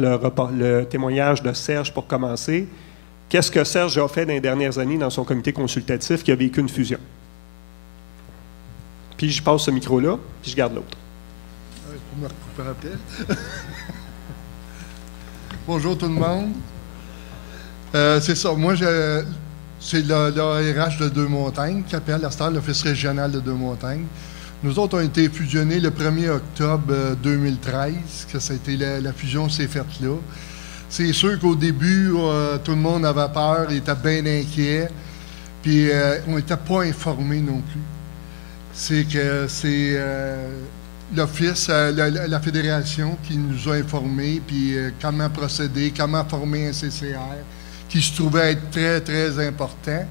montre le témoignage de Serge pour commencer. Qu'est-ce que Serge a fait dans les dernières années dans son comité consultatif qui a vécu une fusion? Puis je passe ce micro-là, puis je garde l'autre. Pour me recouper après. Bonjour tout le monde. C'est ça, moi, c'est l'ARH de Deux-Montagnes qui appelle à cette heure l'Office régional de Deux-Montagnes. Nous autres, on a été fusionnés le 1er octobre 2013, que ça a été la fusion s'est faite là. C'est sûr qu'au début, tout le monde avait peur, il était bien inquiet, puis on n'était pas informés non plus. C'est que c'est l'Office, la Fédération qui nous a informés, puis comment procéder, comment former un CCR, qui se trouvait être très, très important.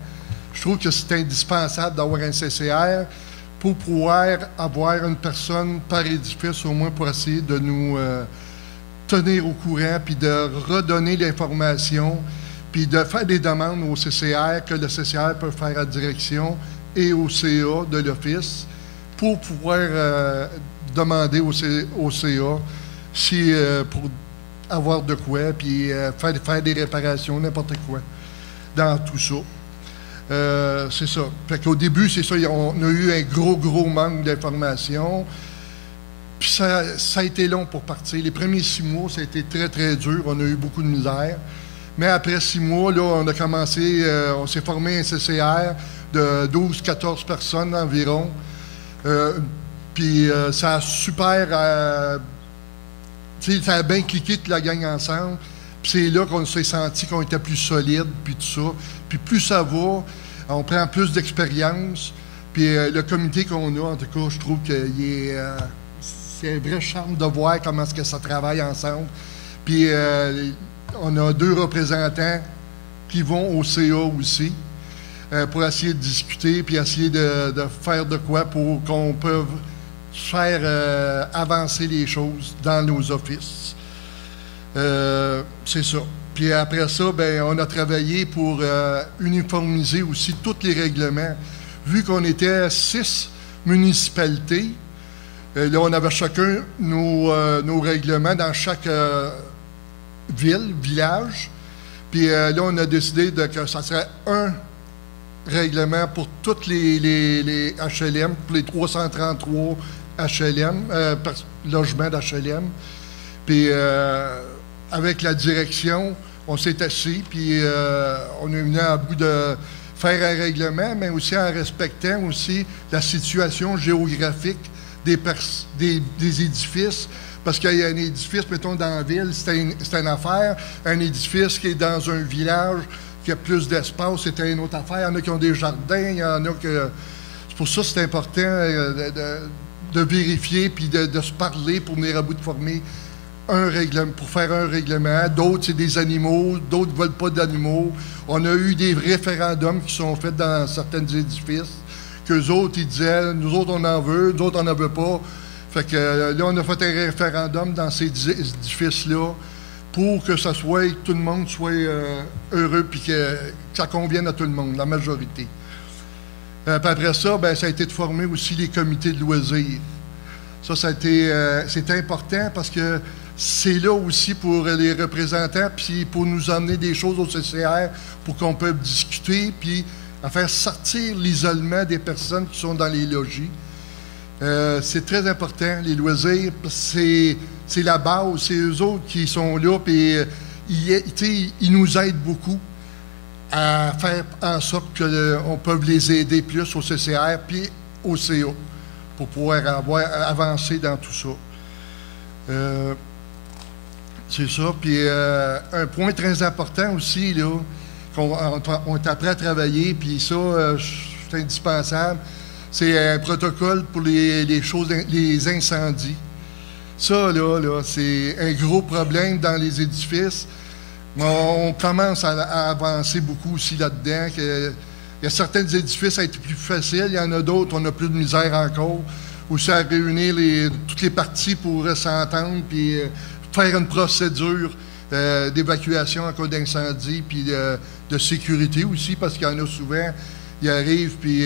Je trouve que c'est indispensable d'avoir un CCR pour pouvoir avoir une personne par édifice, au moins pour essayer de nous tenir au courant, puis de redonner l'information, puis de faire des demandes au CCR que le CCR peut faire à la direction et au CA de l'Office pour pouvoir demander au CA si, pour avoir de quoi, puis faire des réparations, n'importe quoi, dans tout ça. C'est ça. Fait qu'au début, c'est ça, on a eu un gros manque d'informations. Puis ça a été long pour partir. Les premiers 6 mois, ça a été très, très dur. On a eu beaucoup de misère. Mais après 6 mois, là, on a commencé, on s'est formé un CCR de 12-14 personnes environ. Puis ça a super... ça a bien cliqué toute la gang ensemble. Puis c'est là qu'on s'est senti qu'on était plus solide, puis tout ça. Puis plus ça va, on prend plus d'expérience. Puis le comité qu'on a, en tout cas, je trouve qu'il est... c'est un vrai charme de voir comment est-ce que ça travaille ensemble. Puis on a 2 représentants qui vont au CA aussi pour essayer de discuter puis essayer de faire de quoi pour qu'on puisse faire avancer les choses dans nos offices. C'est ça. Puis après ça, ben, on a travaillé pour uniformiser aussi tous les règlements. Vu qu'on était 6 municipalités, là, on avait chacun nos règlements dans chaque ville, village. Puis là, on a décidé que ça serait un règlement pour tous les HLM, pour les 333 HLM, logements d'HLM. Puis avec la direction, on s'est assis, puis on est venu à bout de faire un règlement, mais aussi en respectant aussi la situation géographique des édifices, parce qu'il y a un édifice, mettons, dans la ville, c'est une affaire. Un édifice qui est dans un village, qui a plus d'espace, c'est une autre affaire. Il y en a qui ont des jardins, il y en a que... C'est pour ça que c'est important de vérifier puis de se parler pour venir à bout de former un règlement, pour faire un règlement. D'autres, c'est des animaux, d'autres ne veulent pas d'animaux. On a eu des référendums qui sont faits dans certains édifices, qu'eux autres, ils disaient, nous autres, on en veut, nous autres, on n'en veut pas. Fait que là, on a fait un référendum dans ces édifices-là pour que ça soit, que tout le monde soit heureux puis que ça convienne à tout le monde, la majorité. Puis après ça, ben, ça a été de former aussi les comités de loisirs. Ça a été c'est important parce que c'est là aussi pour les représentants puis pour nous emmener des choses au CCR pour qu'on puisse discuter puis à faire sortir l'isolement des personnes qui sont dans les logis. C'est très important, les loisirs, c'est la base, c'est eux autres qui sont là, puis ils nous aident beaucoup à faire en sorte qu'on peut les aider plus au CCR puis au CA pour pouvoir avancer dans tout ça. C'est ça. Puis un point très important aussi, là, qu'on est après à travailler, puis ça, c'est indispensable, c'est un protocole pour les incendies. Ça, là, c'est un gros problème dans les édifices. On commence à avancer beaucoup aussi là-dedans. Il y a certains édifices, ça a été plus facile. Il y en a d'autres, on a plus de misère encore. Aussi à réunir toutes les parties pour s'entendre, puis faire une procédure d'évacuation en cas d'incendie, puis de sécurité aussi, parce qu'il y en a souvent, ils arrivent, puis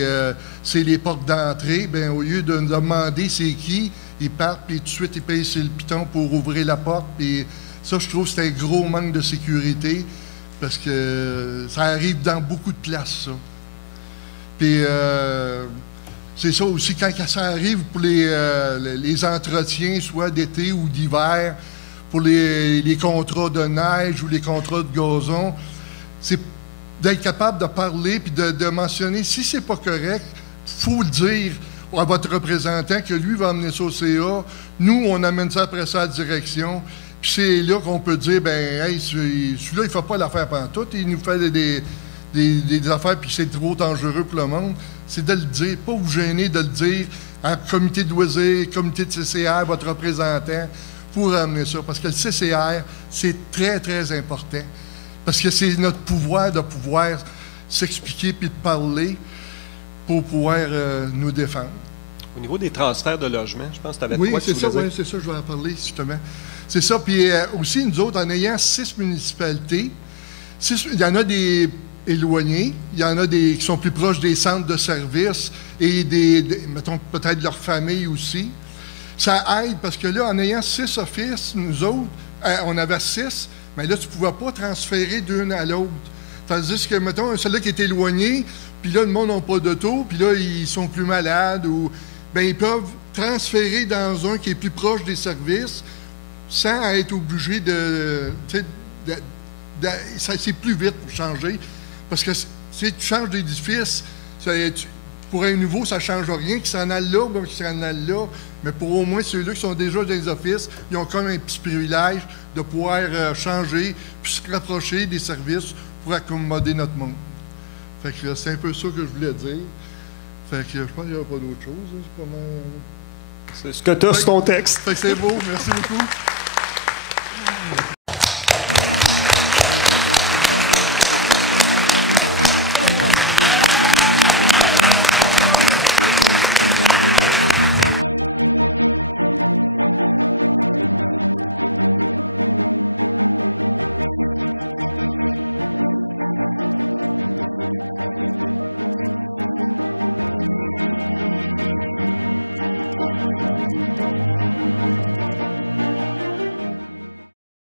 c'est les portes d'entrée. Bien, au lieu de demander c'est qui, ils partent, puis tout de suite, ils payent sur le piton pour ouvrir la porte, puis Ça, je trouve que c'est un gros manque de sécurité parce que ça arrive dans beaucoup de places, ça. Puis, c'est ça aussi, quand ça arrive pour les entretiens, soit d'été ou d'hiver, pour les contrats de neige ou les contrats de gazon, c'est d'être capable de parler puis de mentionner, si c'est pas correct, il faut le dire à votre représentant que lui va amener ça au CA. Nous, on amène ça après ça à la direction. Puis c'est là qu'on peut dire, ben, hey, celui-là, il ne fait pas l'affaire pantoute, il nous fait des affaires, puis c'est trop dangereux pour le monde. C'est de le dire, pas vous gêner de le dire en comité de loisirs, comité de CCR, votre représentant, pour amener ça. Parce que le CCR, c'est très, très important. Parce que c'est notre pouvoir de pouvoir s'expliquer puis de parler pour pouvoir nous défendre. Au niveau des transferts de logements, je pense que tu avais oui, quoi c'est ça, oui, c'est ça, je vais en parler, justement. C'est ça, puis aussi, nous autres, en ayant 6 municipalités, il y en a des éloignés, il y en a des qui sont plus proches des centres de services et mettons, peut-être leur famille aussi. Ça aide parce que là, en ayant 6 offices, nous autres, on avait 6, mais là, tu ne pouvais pas transférer d'une à l'autre. Tandis que, mettons, celui-là qui est éloigné, puis là, le monde n'a pas d'auto, puis là, ils sont plus malades, ou bien, ils peuvent transférer dans un qui est plus proche des services sans être obligés c'est plus vite pour changer. Parce que si tu changes d'édifice, pour un nouveau, ça ne change rien. Qu'ils s'en aillent là, bien qu'ils s'en aillent là. Mais pour au moins ceux-là qui sont déjà dans les offices, ils ont comme un petit privilège de pouvoir changer puis se rapprocher des services pour accommoder notre monde. Fait que c'est un peu ça que je voulais dire. Fait que je pense qu'il n'y a pas d'autre chose. C'est pas mal... C'est ce que tu as sur ton texte. Fait que c'est beau. Merci beaucoup.